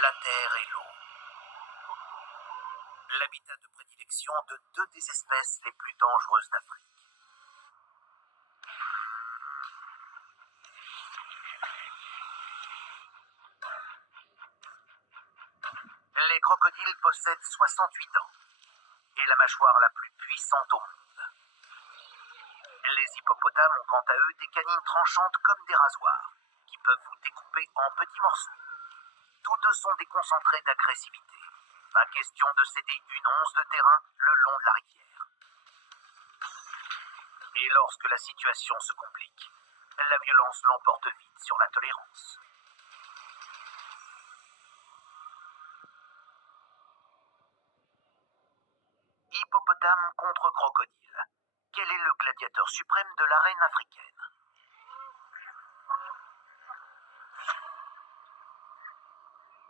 la terre et l'eau. L'habitat de prédilection de deux des espèces les plus dangereuses d'Afrique. Les crocodiles possèdent 68 dents et la mâchoire la plus puissante au monde. Les hippopotames ont quant à eux des canines tranchantes comme des rasoirs qui peuvent vous découper en petits morceaux. Tous deux sont des concentrés d'agressivité. Pas question de céder une once de terrain le long de la rivière. Et lorsque la situation se complique, la violence l'emporte vite sur la tolérance. Hippopotame contre crocodile. Quel est le gladiateur suprême de l'arène africaine?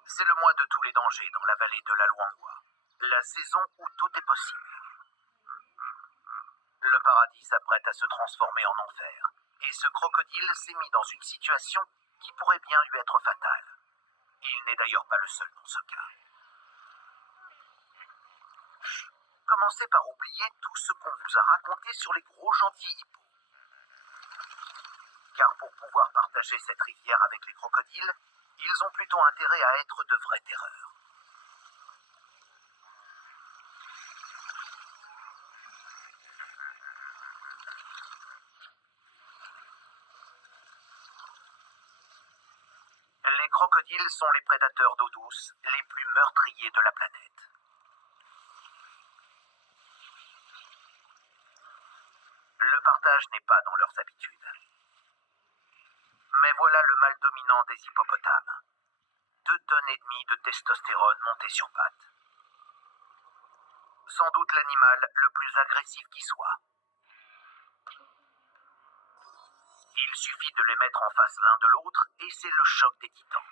C'est le mois de tous les dangers dans la vallée de la Luangwa, la saison où tout est possible. Le paradis s'apprête à se transformer en enfer, et ce crocodile s'est mis dans une situation qui pourrait bien lui être fatale. Il n'est d'ailleurs pas le seul dans ce cas. Commencez par oublier tout ce qu'on vous a raconté sur les gros gentils hippos. Car pour pouvoir partager cette rivière avec les crocodiles, ils ont plutôt intérêt à être de vraies terreurs. Les crocodiles sont les prédateurs d'eau douce les plus meurtriers de la planète. Le partage n'est pas dans leurs habitudes. Mais voilà le mâle dominant des hippopotames. 2,5 tonnes de testostérone montées sur pattes. Sans doute l'animal le plus agressif qui soit. Il suffit de les mettre en face l'un de l'autre et c'est le choc des titans.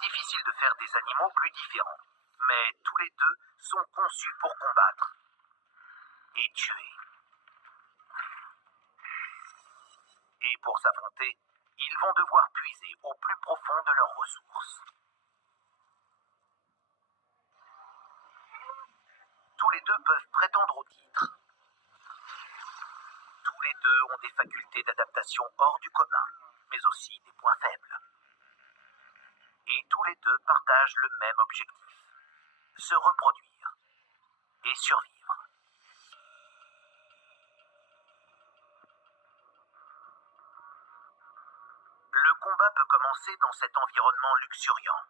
Difficile de faire des animaux plus différents, mais tous les deux sont conçus pour combattre et tuer. Et pour s'affronter, ils vont devoir puiser au plus profond de leurs ressources. Tous les deux peuvent prétendre au titre. Tous les deux ont des facultés d'adaptation hors du commun, mais aussi des points faibles. Et tous les deux partagent le même objectif, se reproduire et survivre. Le combat peut commencer dans cet environnement luxuriant,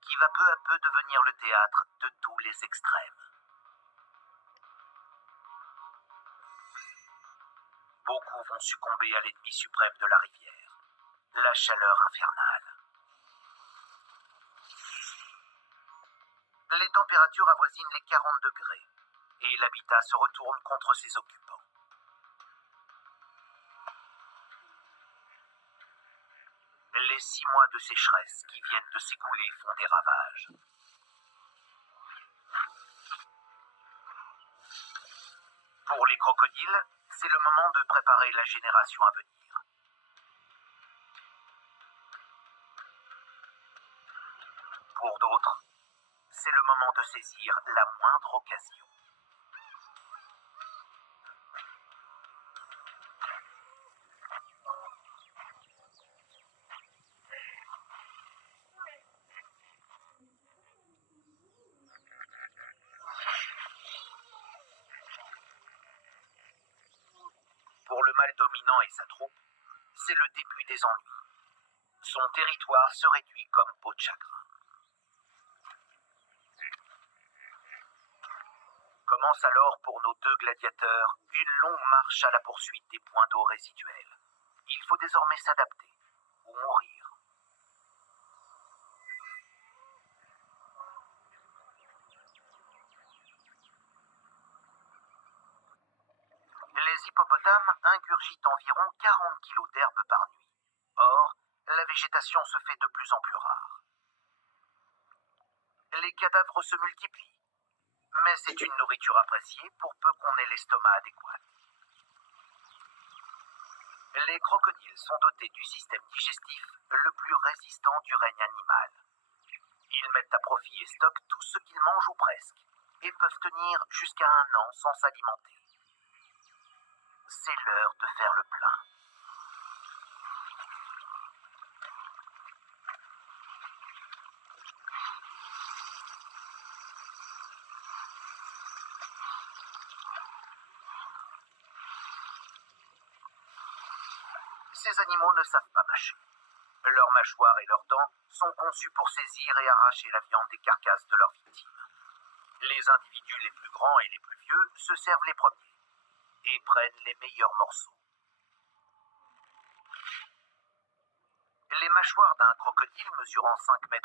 qui va peu à peu devenir le théâtre de tous les extrêmes. Beaucoup vont succomber à l'ennemi suprême de la rivière, la chaleur infernale. Les températures avoisinent les 40 degrés, et l'habitat se retourne contre ses occupants. Les 6 mois de sécheresse qui viennent de s'écouler font des ravages. Pour les crocodiles, c'est le moment de préparer la génération à venir. Pour d'autres, c'est le moment de saisir la moindre occasion. Pour le mâle dominant et sa troupe, c'est le début des ennuis. Son territoire se réduit comme peau de chagrin. Commence alors pour nos deux gladiateurs une longue marche à la poursuite des points d'eau résiduels. Il faut désormais s'adapter ou mourir. Les hippopotames ingurgitent environ 40 kilos d'herbe par nuit. Or, la végétation se fait de plus en plus rare. Les cadavres se multiplient, mais c'est une nourriture appréciée pour peu qu'on ait l'estomac adéquat. Les crocodiles sont dotés du système digestif le plus résistant du règne animal. Ils mettent à profit et stockent tout ce qu'ils mangent ou presque, et peuvent tenir jusqu'à 1 an sans s'alimenter. C'est l'heure de faire le plein. Ces animaux ne savent pas mâcher. Leurs mâchoires et leurs dents sont conçus pour saisir et arracher la viande des carcasses de leurs victimes. Les individus les plus grands et les plus vieux se servent les premiers et prennent les meilleurs morceaux. Les mâchoires d'un crocodile mesurant 5,50 m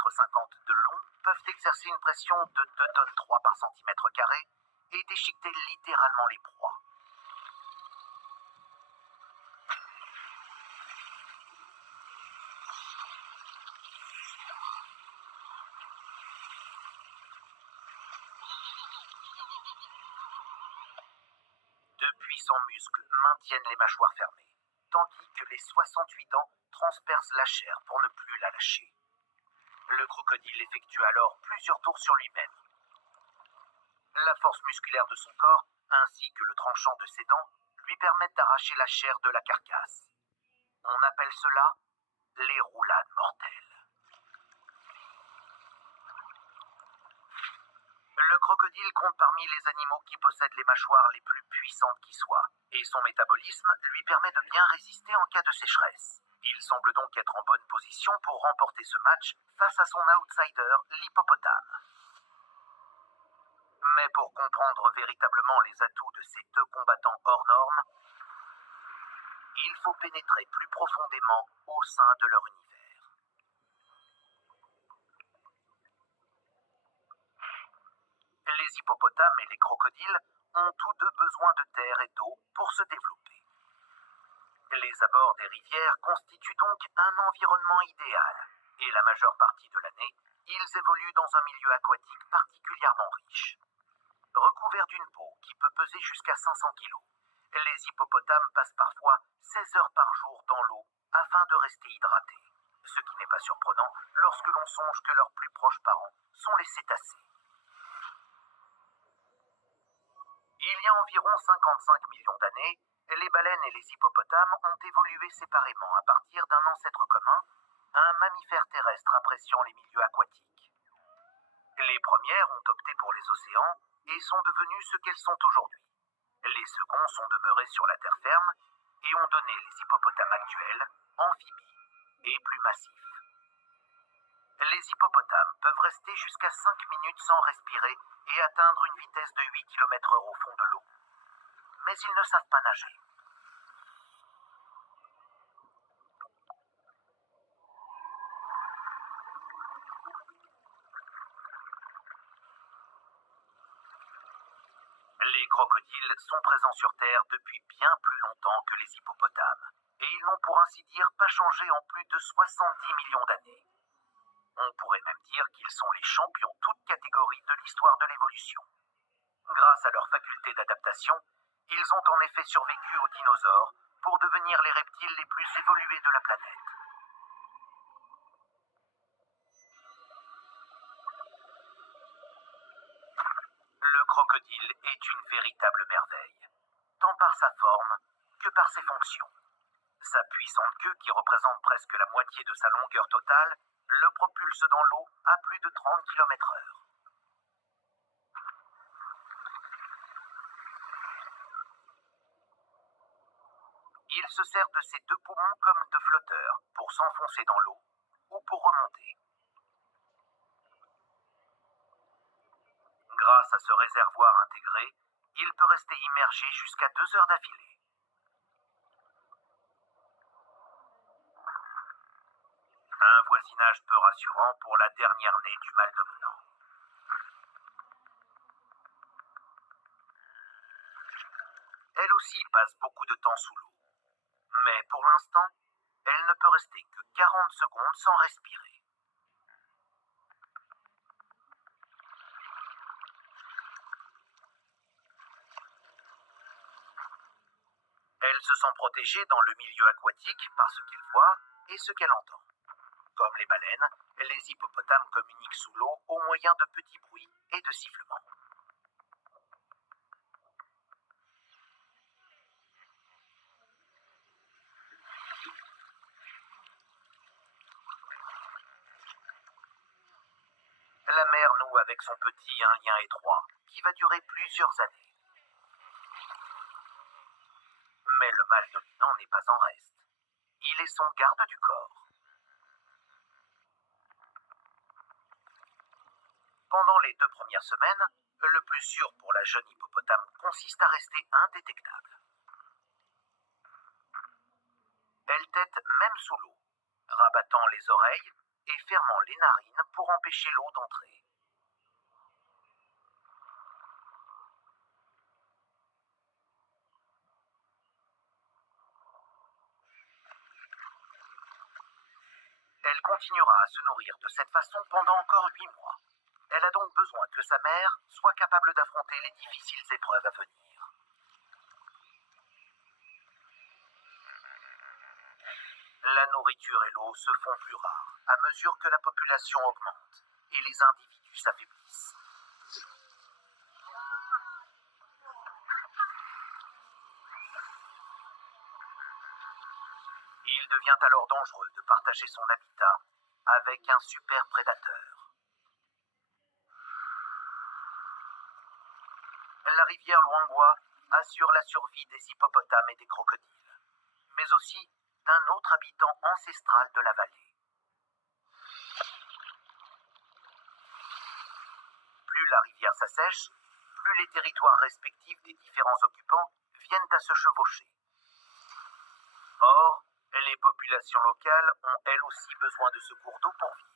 de long peuvent exercer une pression de 2,3 tonnes par centimètre carré et déchiqueter littéralement les proies. De puissants muscles maintiennent les mâchoires fermées, tandis que les 68 dents transpercent la chair pour ne plus la lâcher. Le crocodile effectue alors plusieurs tours sur lui-même. La force musculaire de son corps, ainsi que le tranchant de ses dents, lui permettent d'arracher la chair de la carcasse. On appelle cela les roulades mortelles. Le crocodile compte parmi les animaux qui possèdent les mâchoires les plus puissantes qui soient, et son métabolisme lui permet de bien résister en cas de sécheresse. Il semble donc être en bonne position pour remporter ce match face à son outsider, l'hippopotame. Mais pour comprendre véritablement les atouts de ces deux combattants hors normes, il faut pénétrer plus profondément au sein de leur univers. Les hippopotames et les crocodiles ont tous deux besoin de terre et d'eau pour se développer. Les abords des rivières constituent donc un environnement idéal, et la majeure partie de l'année, ils évoluent dans un milieu aquatique particulièrement riche. Recouverts d'une peau qui peut peser jusqu'à 500 kg, les hippopotames passent parfois 16 heures par jour dans l'eau afin de rester hydratés, ce qui n'est pas surprenant lorsque l'on songe que leurs plus proches parents sont les cétacés. Il y a environ 55 millions d'années, les baleines et les hippopotames ont évolué séparément à partir d'un ancêtre commun, un mammifère terrestre appréciant les milieux aquatiques. Les premières ont opté pour les océans et sont devenues ce qu'elles sont aujourd'hui. Les seconds sont demeurés sur la terre ferme et ont donné les hippopotames actuels, amphibies et plus massifs. Les hippopotames peuvent rester jusqu'à 5 minutes sans respirer et atteindre une vitesse de 8 km/h au fond de l'eau. Mais ils ne savent pas nager. Les crocodiles sont présents sur Terre depuis bien plus longtemps que les hippopotames, et ils n'ont pour ainsi dire pas changé en plus de 70 millions d'années. On pourrait même dire qu'ils sont les champions toutes catégories de l'histoire de l'évolution. Grâce à leur faculté d'adaptation, ils ont en effet survécu aux dinosaures pour devenir les reptiles les plus évolués de la planète. Le crocodile est une véritable merveille, tant par sa forme que par ses fonctions. Sa puissante queue, qui représente presque la moitié de sa longueur totale, le propulse dans l'eau à plus de 30 km/h. Il se sert de ses deux poumons comme de flotteurs pour s'enfoncer dans l'eau ou pour remonter. Grâce à ce réservoir intégré, il peut rester immergé jusqu'à 2 heures d'affilée. Un voisinage peu rassurant pour la dernière née du mâle dominant. Elle aussi passe beaucoup de temps sous l'eau. Mais pour l'instant, elle ne peut rester que 40 secondes sans respirer. Elle Elle se sent protégée dans le milieu aquatique par ce qu'elle voit et ce qu'elle entend. Comme les baleines, les hippopotames communiquent sous l'eau au moyen de petits bruits et de sifflements. La mère noue avec son petit un lien étroit qui va durer plusieurs années. Mais le mâle dominant n'est pas en reste. Il est son garde du corps. Pendant les 2 premières semaines, le plus sûr pour la jeune hippopotame consiste à rester indétectable. Elle tète même sous l'eau, rabattant les oreilles et fermant les narines pour empêcher l'eau d'entrer. Elle continuera à se nourrir de cette façon pendant encore 8 mois. Elle a donc besoin que sa mère soit capable d'affronter les difficiles épreuves à venir. La nourriture et l'eau se font plus rares à mesure que la population augmente et les individus s'affaiblissent. Il devient alors dangereux de partager son habitat avec un super prédateur. La rivière Luangwa assure la survie des hippopotames et des crocodiles, mais aussi d'un autre habitant ancestral de la vallée. Plus la rivière s'assèche, plus les territoires respectifs des différents occupants viennent à se chevaucher. Or, les populations locales ont elles aussi besoin de ce cours d'eau pour vivre.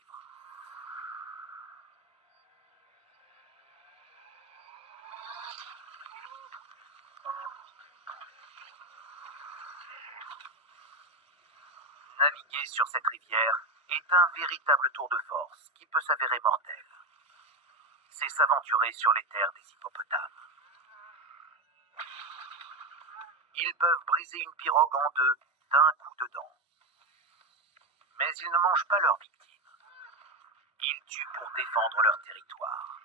Naviguer sur cette rivière est un véritable tour de force qui peut s'avérer mortel. C'est s'aventurer sur les terres des hippopotames. Ils peuvent briser une pirogue en deux d'un coup de dent. Mais ils ne mangent pas leurs victimes. Ils tuent pour défendre leur territoire.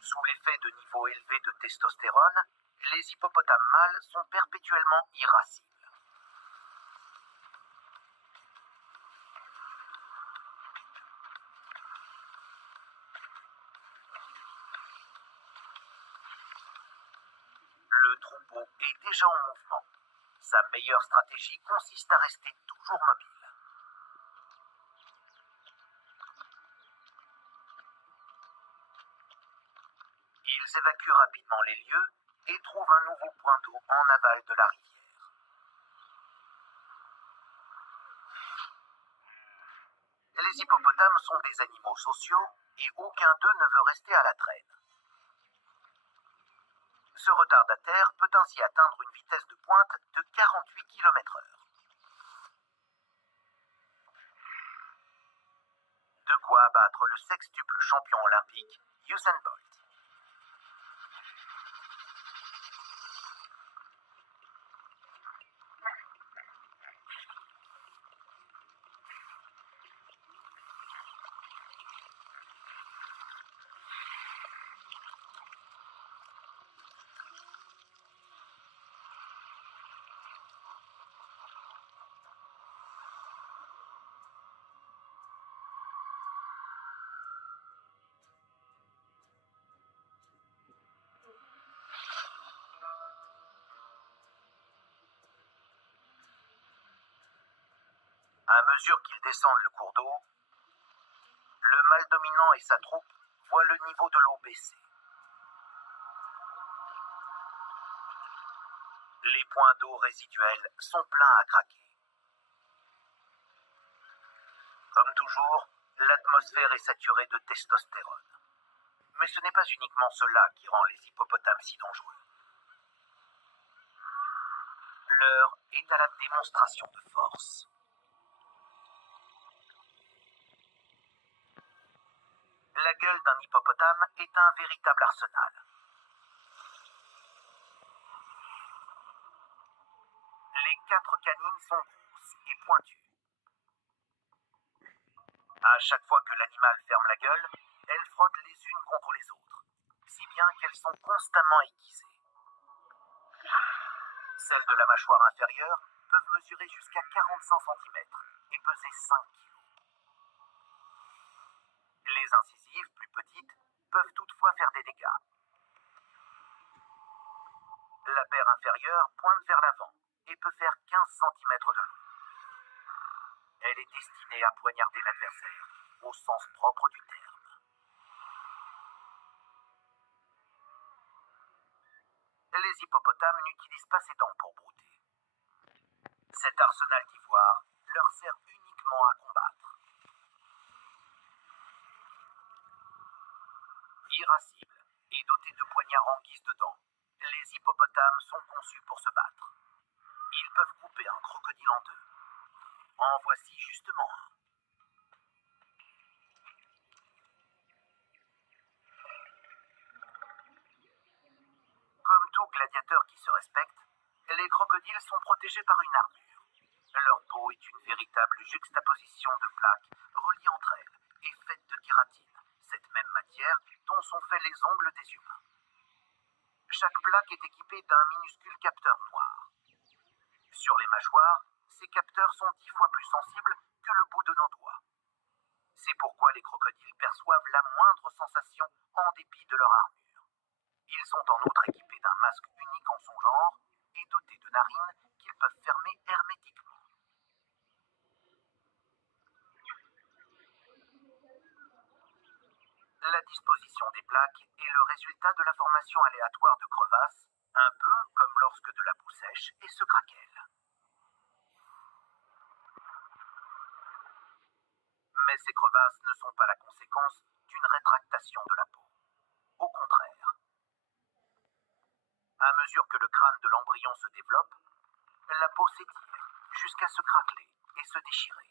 Sous l'effet de niveaux élevés de testostérone, les hippopotames mâles sont perpétuellement irascibles. Le troupeau est déjà en mouvement. Sa meilleure stratégie consiste à rester toujours mobile. Ils évacuent rapidement les lieux et trouvent un nouveau point d'eau en aval de la rivière. Les hippopotames sont des animaux sociaux et aucun d'eux ne veut rester à la traîne. Ce retardataire peut ainsi atteindre une vitesse de pointe de 48 km/h. De quoi abattre le sextuple champion olympique Usain Bolt. À mesure qu'ils descendent le cours d'eau, le mâle dominant et sa troupe voient le niveau de l'eau baisser. Les points d'eau résiduels sont pleins à craquer. Comme toujours, l'atmosphère est saturée de testostérone. Mais ce n'est pas uniquement cela qui rend les hippopotames si dangereux. L'heure est à la démonstration de force. La gueule d'un hippopotame est un véritable arsenal. Les 4 canines sont grosses et pointues. À chaque fois que l'animal ferme la gueule, elles frottent les unes contre les autres, si bien qu'elles sont constamment aiguisées. Celles de la mâchoire inférieure peuvent mesurer jusqu'à 45 cm et peser 5 kg. Les incisives, plus petites, peuvent toutefois faire des dégâts. La paire inférieure pointe vers l'avant et peut faire 15 cm de long. Elle est destinée à poignarder l'adversaire, au sens propre du terme. Les hippopotames n'utilisent pas ces dents pour brouter. Cet arsenal d'ivoire leur sert uniquement à combattre. Irascibles et dotés de poignards en guise de dents, les hippopotames sont conçus pour se battre. Ils peuvent couper un crocodile en deux. En voici justement un. Comme tout gladiateur qui se respecte, les crocodiles sont protégés par une armure. Leur peau est une véritable juxtaposition de plaques reliées entre elles et faites de kératine, cette même matière dont sont faits les ongles des humains. Chaque plaque est équipée d'un minuscule capteur noir. Sur les mâchoires, ces capteurs sont 10 fois plus sensibles que le bout de nos doigts. C'est pourquoi les crocodiles perçoivent la moindre sensation en dépit de leur armure. Ils sont en outre équipés d'un masque unique en son genre et dotés de narines qu'ils peuvent fermer hermétiquement. La disposition des plaques est le résultat de la formation aléatoire de crevasses, un peu comme lorsque de la boue sèche et se craquelle. Mais ces crevasses ne sont pas la conséquence d'une rétractation de la peau. Au contraire. À mesure que le crâne de l'embryon se développe, la peau s'étire jusqu'à se craqueler et se déchirer.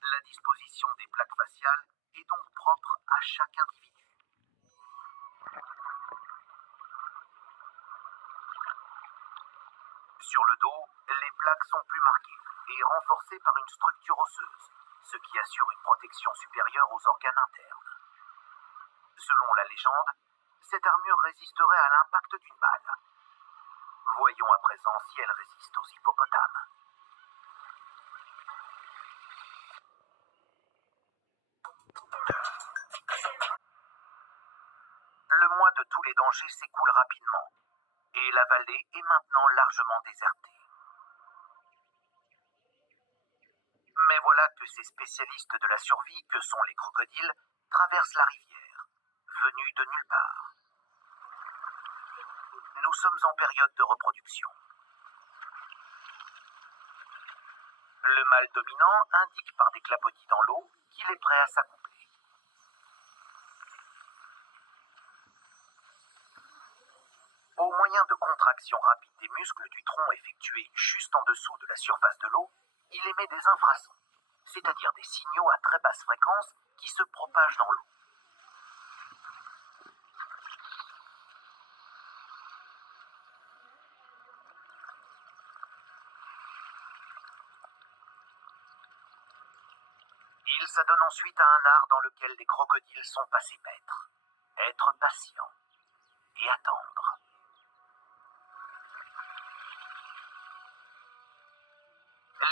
La disposition des plaques faciales est donc propre à chaque individu. Sur le dos, les plaques sont plus marquées et renforcées par une structure osseuse, ce qui assure une protection supérieure aux organes internes. Selon la légende, cette armure résisterait à l'impact d'une balle. Voyons à présent si elle résiste aux hippopotames. Le mois de tous les dangers s'écoule rapidement et la vallée est maintenant largement désertée. Mais voilà que ces spécialistes de la survie que sont les crocodiles traversent la rivière, venus de nulle part. Nous sommes en période de reproduction. Le mâle dominant indique par des clapotis dans l'eau qu'il est prêt à s'accoupler. Au moyen de contractions rapides des muscles du tronc effectuées juste en dessous de la surface de l'eau, il émet des infrasons, c'est-à-dire des signaux à très basse fréquence qui se propagent dans l'eau. Il s'adonne ensuite à un art dans lequel les crocodiles sont passés maîtres. Être patient et attendre.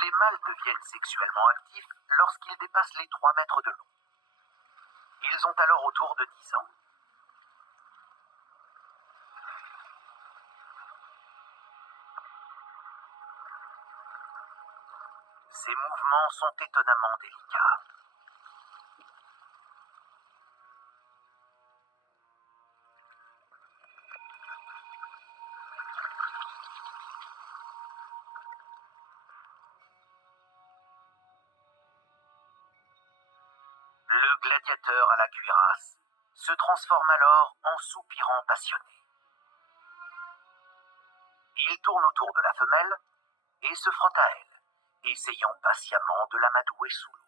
Les mâles deviennent sexuellement actifs lorsqu'ils dépassent les 3 mètres de long. Ils ont alors autour de 10 ans. Ces mouvements sont étonnamment délicats. Le gladiateur à la cuirasse se transforme alors en soupirant passionné. Il tourne autour de la femelle et se frotte à elle, essayant patiemment de l'amadouer sous l'eau.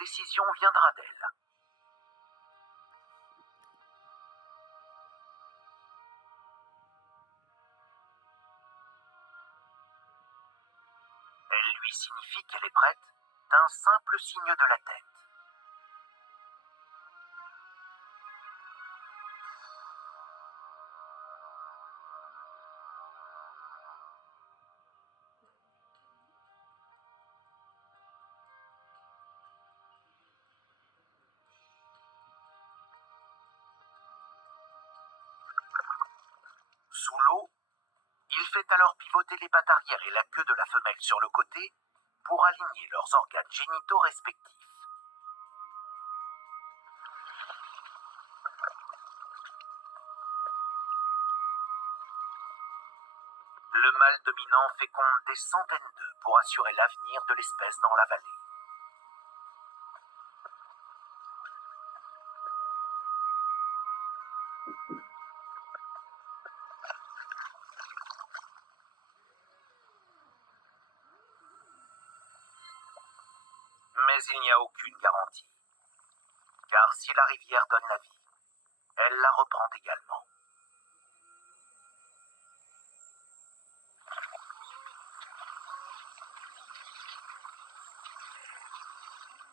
décision viendra d'elle. Elle lui signifie qu'elle est prête d'un simple signe de la tête. Sous l'eau, il fait alors pivoter les pattes arrière et la queue de la femelle sur le côté pour aligner leurs organes génitaux respectifs. Le mâle dominant féconde des centaines d'œufs pour assurer l'avenir de l'espèce dans la vallée. Mais il n'y a aucune garantie. Car si la rivière donne la vie, elle la reprend également.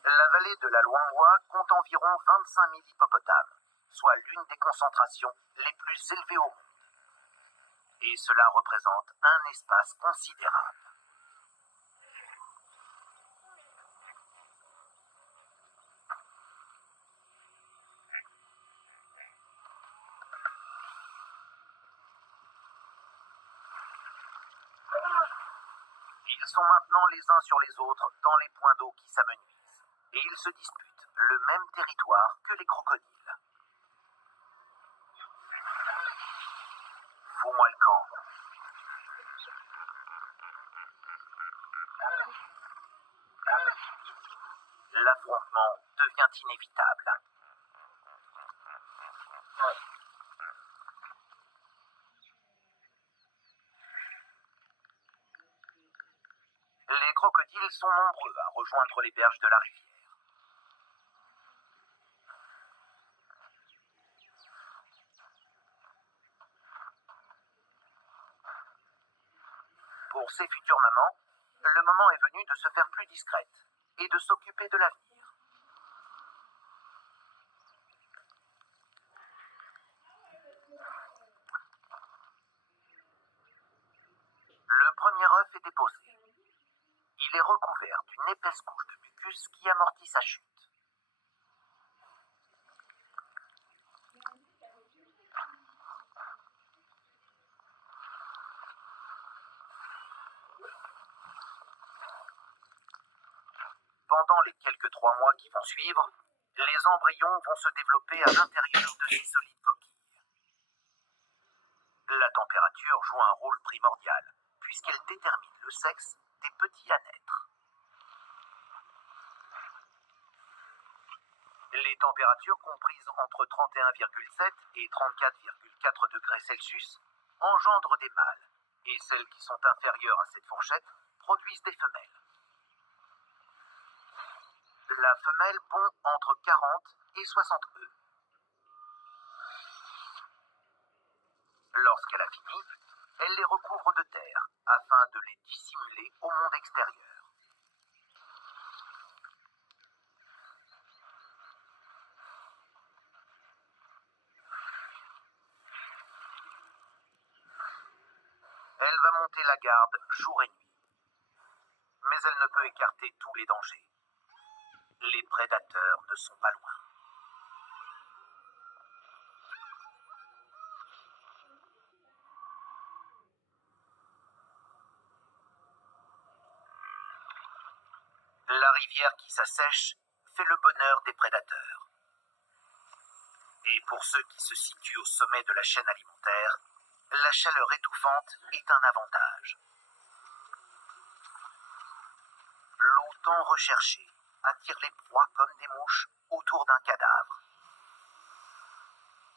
La vallée de la Luangwa compte environ 25 000 hippopotames, soit l'une des concentrations les plus élevées au monde. Et cela représente un espace considérable. Ils sont maintenant les uns sur les autres dans les points d'eau qui s'amenuisent, et ils se disputent le même territoire que les crocodiles. Fous-moi le camp. L'affrontement devient inévitable. Les crocodiles sont nombreux à rejoindre les berges de la rivière. Pour ses futures mamans, le moment est venu de se faire plus discrète et de s'occuper de l'avenir. Le premier œuf est déposé. Il est recouvert d'une épaisse couche de mucus qui amortit sa chute. Pendant les quelques 3 mois qui vont suivre, les embryons vont se développer à l'intérieur de ces solides coquilles. La température joue un rôle primordial, puisqu'elle détermine le sexe des petits à naître. Les températures comprises entre 31,7 et 34,4 degrés Celsius engendrent des mâles, et celles qui sont inférieures à cette fourchette produisent des femelles. La femelle pond entre 40 et 60 œufs. Lorsqu'elle a fini, elle les recouvre de terre afin de les dissimuler au monde extérieur. Elle va monter la garde jour et nuit. Mais elle ne peut écarter tous les dangers. Les prédateurs ne sont pas loin. La rivière qui s'assèche fait le bonheur des prédateurs. Et pour ceux qui se situent au sommet de la chaîne alimentaire, la chaleur étouffante est un avantage. L'eau tant recherchée attire les proies comme des mouches autour d'un cadavre.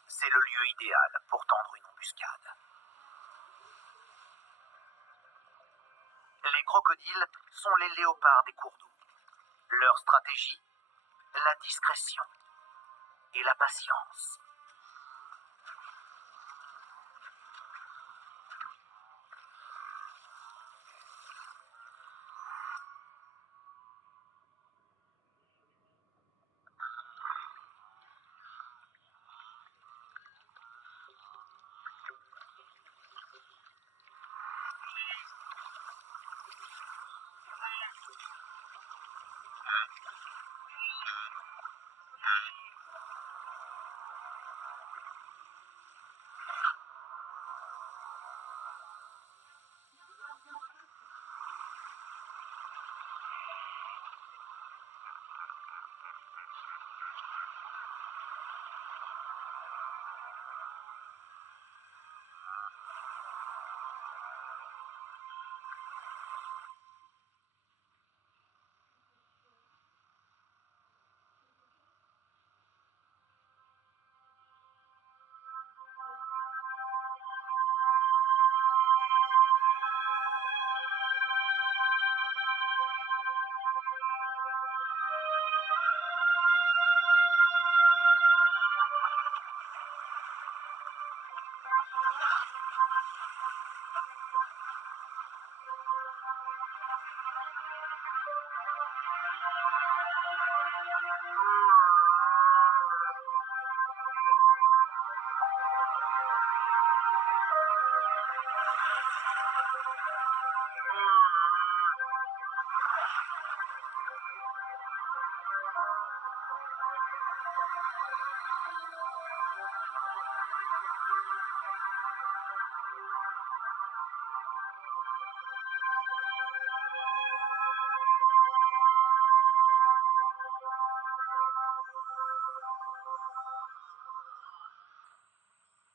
C'est le lieu idéal pour tendre une embuscade. Les crocodiles sont les léopards des cours d'eau. Leur stratégie, la discrétion et la patience.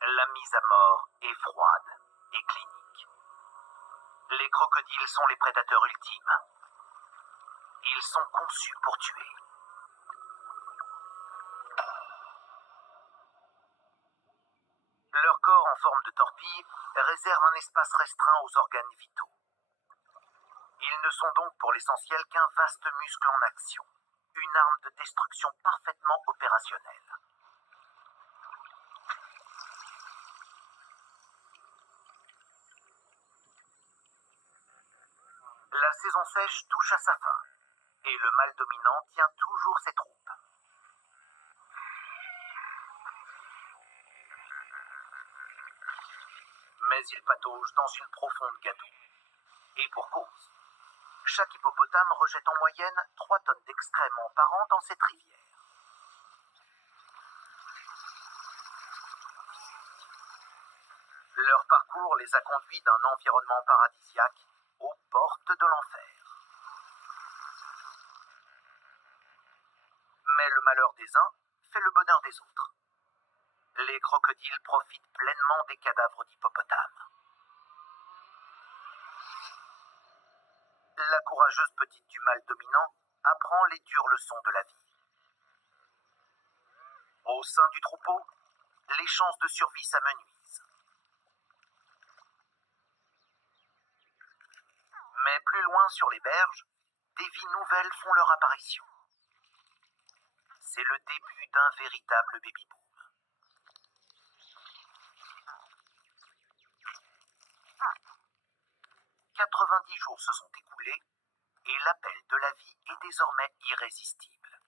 La mise à mort est froide et clinique. Les crocodiles sont les prédateurs ultimes. Ils sont conçus pour tuer. Leur corps en forme de torpille réserve un espace restreint aux organes vitaux. Ils ne sont donc pour l'essentiel qu'un vaste muscle en action, une arme de destruction parfaitement opérationnelle. La saison sèche touche à sa fin, et le mâle dominant tient toujours ses troupes. Mais il patauge dans une profonde gadoue. Et pour cause. Chaque hippopotame rejette en moyenne 3 tonnes d'excréments par an dans cette rivière. Leur parcours les a conduits d'un environnement paradisiaque aux portes de l'enfer. Mais le malheur des uns fait le bonheur des autres. Les crocodiles profitent pleinement des cadavres d'hippopotames. La courageuse petite du mâle dominant apprend les dures leçons de la vie. Au sein du troupeau, les chances de survie s'amenuisent. Mais plus loin sur les berges, des vies nouvelles font leur apparition. C'est le début d'un véritable baby-boom. 90 jours se sont écoulés et l'appel de la vie est désormais irrésistible.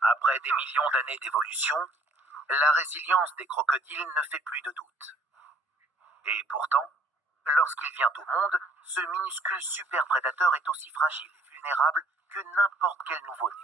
Après des millions d'années d'évolution, la résilience des crocodiles ne fait plus de doute. Et pourtant, lorsqu'il vient au monde, ce minuscule super-prédateur est aussi fragile et vulnérable que n'importe quel nouveau-né.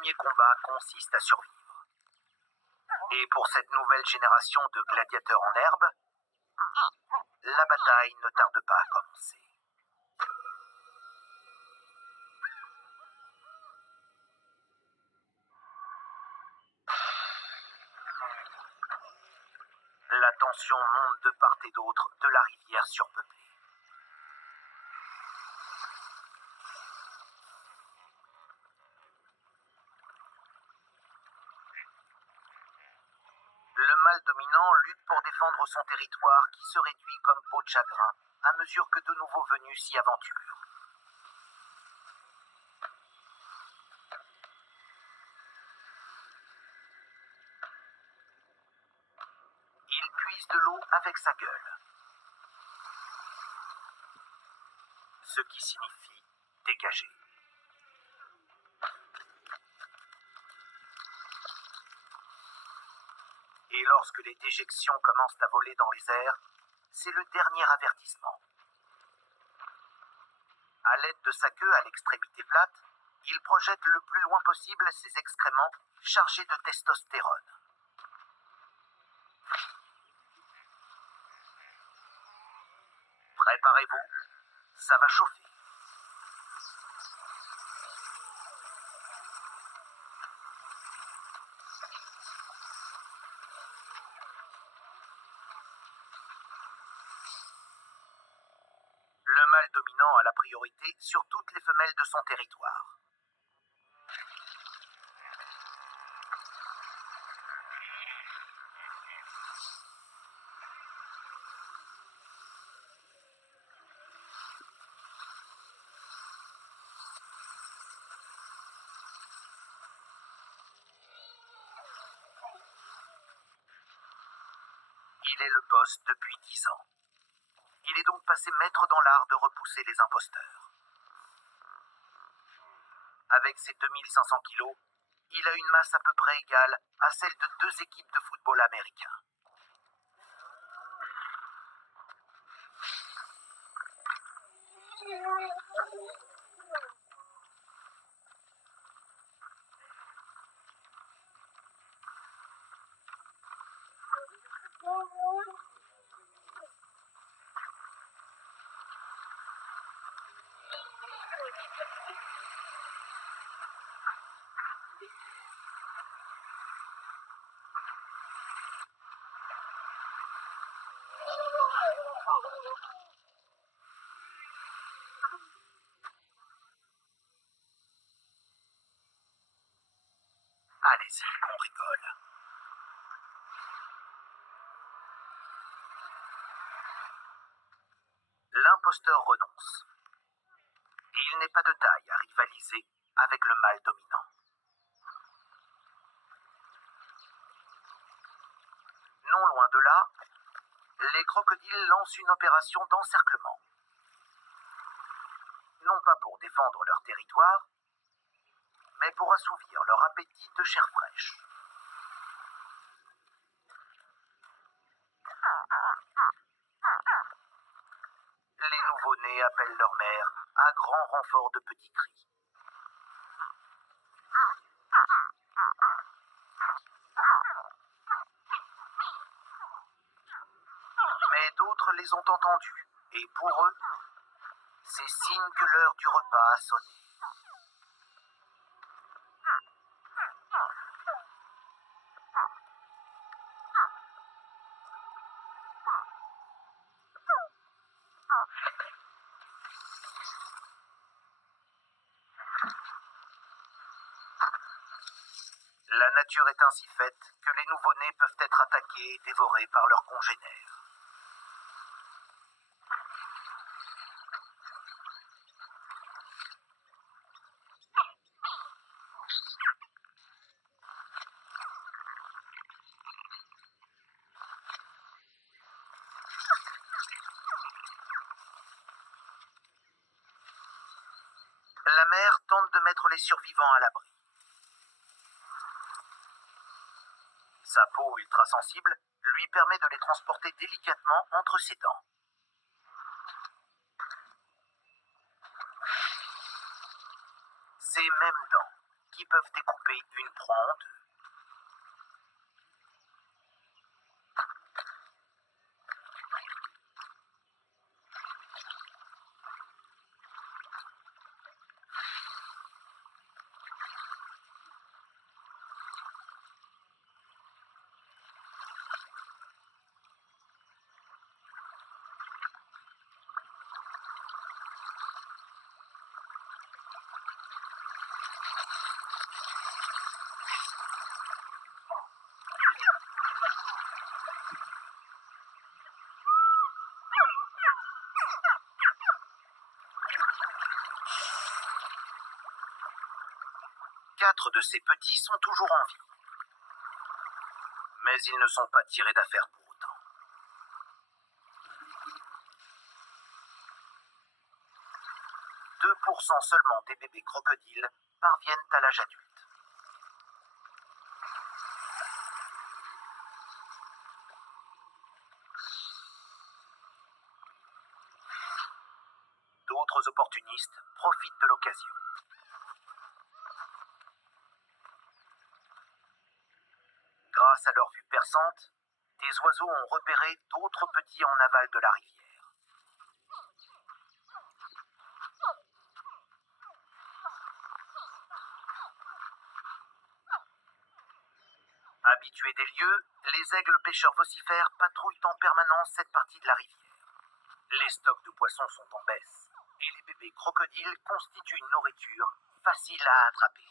premier combat consiste à survivre. Et pour cette nouvelle génération de gladiateurs en herbe, la bataille ne tarde pas à commencer. La tension monte de part et d'autre de la rivière surpeuplée. Le mâle dominant lutte pour défendre son territoire qui se réduit comme peau de chagrin à mesure que de nouveaux venus s'y aventurent. Il puise de l'eau avec sa gueule, ce qui signifie dégager. Et lorsque les déjections commencent à voler dans les airs, c'est le dernier avertissement. À l'aide de sa queue à l'extrémité plate, il projette le plus loin possible ses excréments chargés de testostérone. Préparez-vous, ça va chauffer. Le mâle dominant a la priorité sur toutes les femelles de son territoire. Il est le boss depuis 10 ans. Il est donc passé maître dans l'art de repousser les imposteurs. Avec ses 2500 kilos, il a une masse à peu près égale à celle de 2 équipes de football américain. Allez-y, qu'on rigole. L'imposteur renonce. Et il n'est pas de taille à rivaliser avec le mâle dominant. Non loin de là, les crocodiles lancent une opération d'encerclement. Non pas pour défendre leur territoire, mais pour assouvir leur appétit de chair fraîche. Les nouveau-nés appellent leur mère à grand renfort de petits cris. Mais d'autres les ont entendus, et pour eux, c'est signe que l'heure du repas a sonné. La nature est ainsi faite que les nouveau-nés peuvent être attaqués et dévorés par leurs congénères. La mère tente de mettre les survivants à l'abri. Sa peau ultra sensible lui permet de les transporter délicatement entre ses dents. Ces mêmes dents qui peuvent découper une proie en deux. Quatre de ces petits sont toujours en vie. Mais ils ne sont pas tirés d'affaire pour autant. « 2% seulement des bébés crocodiles parviennent à l'âge adulte. D'autres opportunistes profitent de l'occasion. Grâce à leur vue perçante, des oiseaux ont repéré d'autres petits en aval de la rivière. Habitués des lieux, les aigles pêcheurs vocifères patrouillent en permanence cette partie de la rivière. Les stocks de poissons sont en baisse et les bébés crocodiles constituent une nourriture facile à attraper.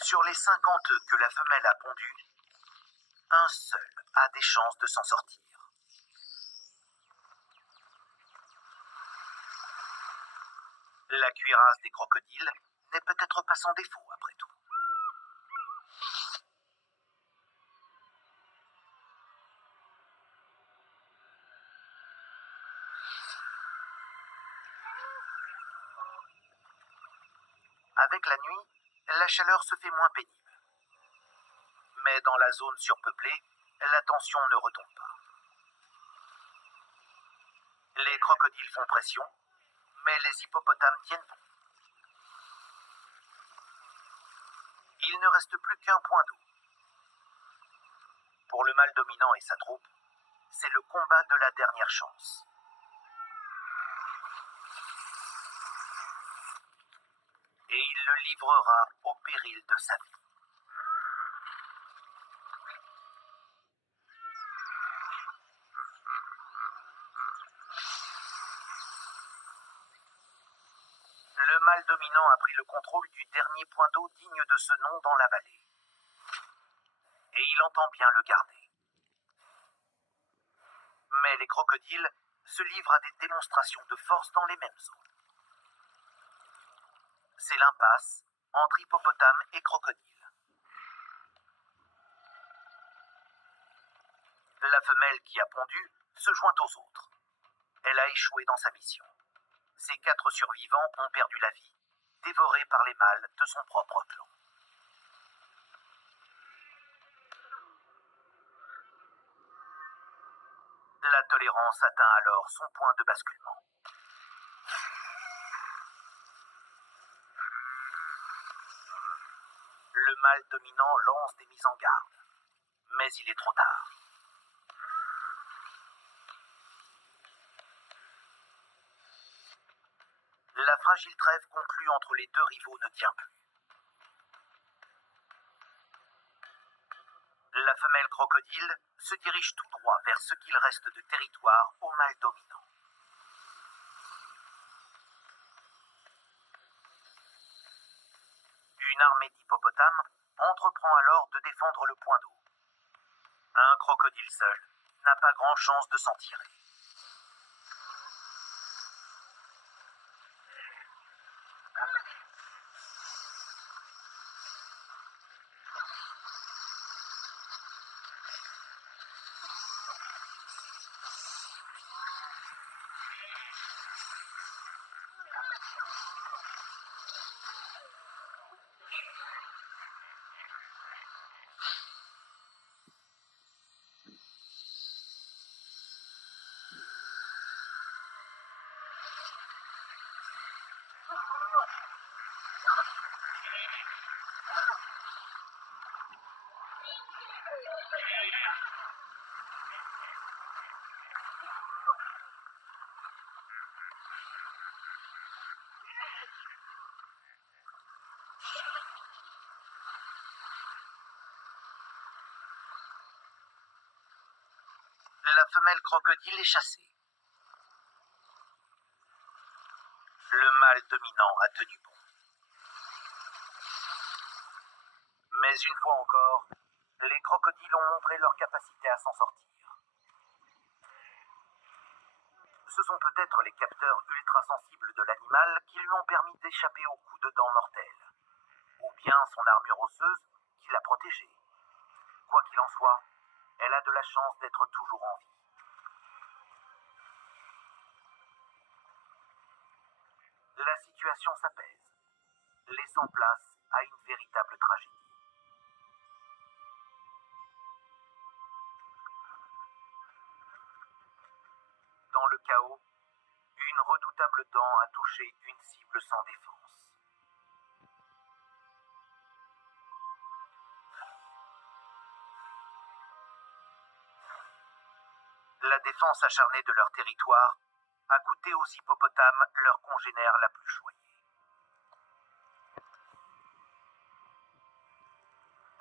Sur les 50 œufs que la femelle a pondus, un seul a des chances de s'en sortir. La cuirasse des crocodiles n'est peut-être pas sans défaut après tout. Avec la nuit, la chaleur se fait moins pénible. Mais dans la zone surpeuplée, la tension ne retombe pas. Les crocodiles font pression, mais les hippopotames tiennent bon. Il ne reste plus qu'un point d'eau. Pour le mâle dominant et sa troupe, c'est le combat de la dernière chance. Et il le livrera au péril de sa vie. Le mâle dominant a pris le contrôle du dernier point d'eau digne de ce nom dans la vallée. Et il entend bien le garder. Mais les crocodiles se livrent à des démonstrations de force dans les mêmes zones. C'est l'impasse entre hippopotames et crocodiles. La femelle qui a pondu se joint aux autres. Elle a échoué dans sa mission. Ses 4 survivants ont perdu la vie, dévorés par les mâles de son propre clan. La tolérance atteint alors son point de basculement. Le mâle dominant lance des mises en garde, mais il est trop tard. La fragile trêve conclue entre les deux rivaux ne tient plus. La femelle crocodile se dirige tout droit vers ce qu'il reste de territoire au mâle dominant. Une armée d'hippopotames entreprend alors de défendre le point d'eau. Un crocodile seul n'a pas grand chance de s'en tirer. femelle crocodile est chassée. Le mâle dominant a tenu bon. Mais une fois encore, les crocodiles ont montré leur capacité à s'en sortir. Ce sont peut-être les capteurs ultrasensibles de l'animal qui lui ont permis d'échapper aux coups de dents mortels, ou bien son armure osseuse qui l'a protégée. Quoi qu'il en soit, elle a de la chance d'être toujours en vie. La situation s'apaise, laissant place à une véritable tragédie. Dans le chaos, une redoutable dent a touché une cible sans défense. La défense acharnée de leur territoire a coûté aux hippopotames leur congénère la plus choyée.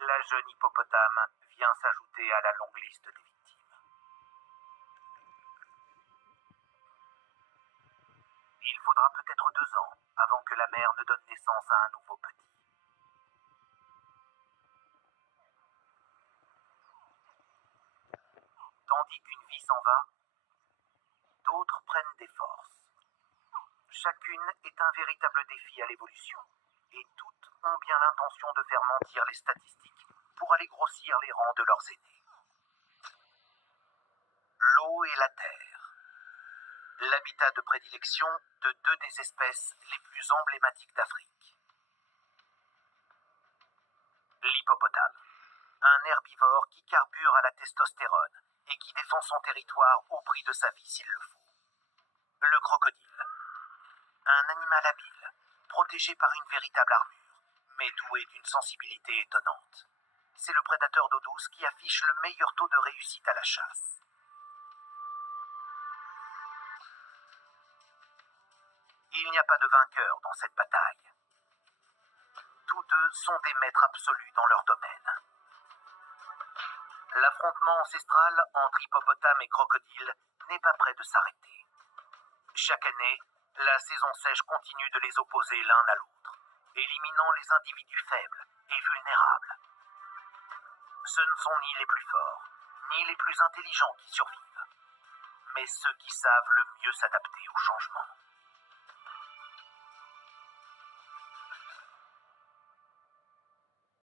La jeune hippopotame vient s'ajouter à la longue liste des victimes. Il faudra peut-être 2 ans avant que la mère ne donne naissance à un nouveau petit. Tandis qu'une vie s'en va, d'autres prennent des forces. Chacune est un véritable défi à l'évolution, et toutes ont bien l'intention de faire mentir les statistiques pour aller grossir les rangs de leurs aînés. L'eau et la terre. L'habitat de prédilection de 2 des espèces les plus emblématiques d'Afrique. L'hippopotame, un herbivore qui carbure à la testostérone et qui défend son territoire au prix de sa vie s'il le faut. Le crocodile, un animal habile, protégé par une véritable armure, mais doué d'une sensibilité étonnante. C'est le prédateur d'eau douce qui affiche le meilleur taux de réussite à la chasse. Il n'y a pas de vainqueur dans cette bataille. Tous deux sont des maîtres absolus dans leur domaine. L'affrontement ancestral entre hippopotames et crocodiles n'est pas près de s'arrêter. Chaque année, la saison sèche continue de les opposer l'un à l'autre, éliminant les individus faibles et vulnérables. Ce ne sont ni les plus forts, ni les plus intelligents qui survivent, mais ceux qui savent le mieux s'adapter au changement.